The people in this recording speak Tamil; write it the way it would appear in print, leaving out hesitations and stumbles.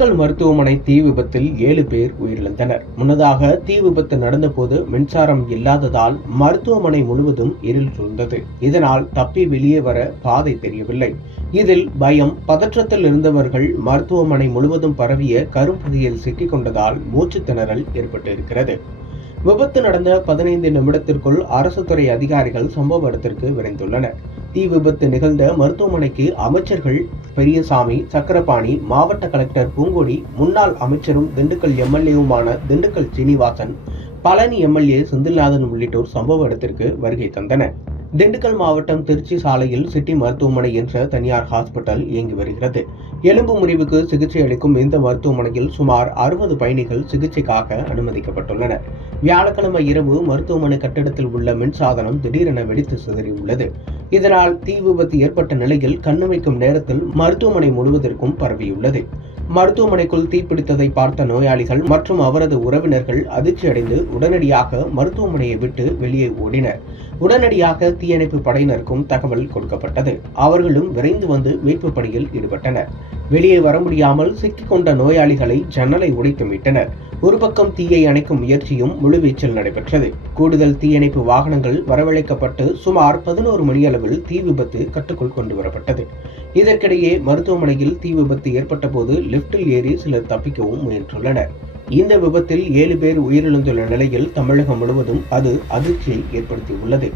திண்டுக்கல் மருத்துவமனை தீ விபத்தில் 7 பேர் உயிரிழந்தனர். முன்னதாக தீ விபத்து நடந்தபோது மின்சாரம் இல்லாததால் மருத்துவமனை முழுவதும் இருள் சூழ்ந்தது. இதனால் தப்பி வெளியே வர பாதை தெரியவில்லை. இதில் பயம், பதற்றத்தில் இருந்தவர்கள் மருத்துவமனை முழுவதும் பரவிய கரும்புகையில் சிக்கிக் கொண்டதால் மூச்சு திணறல் ஏற்பட்டிருக்கிறது. விபத்து நடந்த 15 நிமிடத்திற்குள் அரசு துறை அதிகாரிகள் சம்பவ இடத்திற்கு விரைந்துள்ளனர். தீ விபத்து நிகழ்ந்த மருத்துவமனைக்கு அமைச்சர்கள் பெரியசாமி, சக்கரபாணி, மாவட்ட கலெக்டர் பூங்கொடி, முன்னாள் அமைச்சரும் திண்டுக்கல் எம்எல்ஏவுமான திண்டுக்கல் சீனிவாசன், பழனி எம்எல்ஏ செந்தில்நாதன் உள்ளிட்டோர் சம்பவ இடத்திற்கு வருகை தந்தனர். திண்டுக்கல் மாவட்டம் திருச்சி சாலையில் சிட்டி மருத்துவமனை என்ற தனியார் ஹாஸ்பிட்டல் இயங்கி வருகிறது. எலும்பு முறிவுக்கு சிகிச்சை அளிக்கும் இந்த மருத்துவமனையில் சுமார் 60 பயணிகள் சிகிச்சைக்காக அனுமதிக்கப்பட்டுள்ளனர். வியாழக்கிழமை இரவு மருத்துவமனை கட்டிடத்தில் உள்ள மின்சாதனம் திடீரென வெடித்து சிதறியுள்ளது. இதனால் தீ விபத்து ஏற்பட்ட நிலையில் கண்ணுமைக்கும் நேரத்தில் மருத்துவமனை முழுவதற்கும் பரவியுள்ளது. மருத்துவமனைக்குள் தீப்பிடித்ததை பார்த்த நோயாளிகள் மற்றும் அவரது உறவினர்கள் அதிர்ச்சியடைந்து உடனடியாக மருத்துவமனையை விட்டு வெளியே ஓடினர். உடனடியாக தீயணைப்பு படையினருக்கும் தகவல் கொடுக்கப்பட்டது. அவர்களும் விரைந்து வந்து மீட்பு பணியில் ஈடுபட்டனர். வெளியே வர முடியாமல் சிக்கிக் கொண்ட நோயாளிகளை ஜன்னலை உடைத்து மீட்டனர். ஒரு பக்கம் தீயை அணைக்கும் முயற்சியும் முழுவீச்சில் நடைபெற்றது. கூடுதல் தீயணைப்பு வாகனங்கள் வரவழைக்கப்பட்டு சுமார் 11 மணியளவில் தீ விபத்து கட்டுக்குள் கொண்டு வரப்பட்டது. இதற்கிடையே மருத்துவமனையில் தீ விபத்து ஏற்பட்ட போது லிப்டில் ஏறி சிலர் தப்பிக்கவும் முயன்றுள்ளனர். இந்த விபத்தில் 7 பேர் உயிரிழந்துள்ள நிலையில் தமிழகம் முழுவதும் அது அதிர்ச்சியை ஏற்படுத்தியுள்ளது.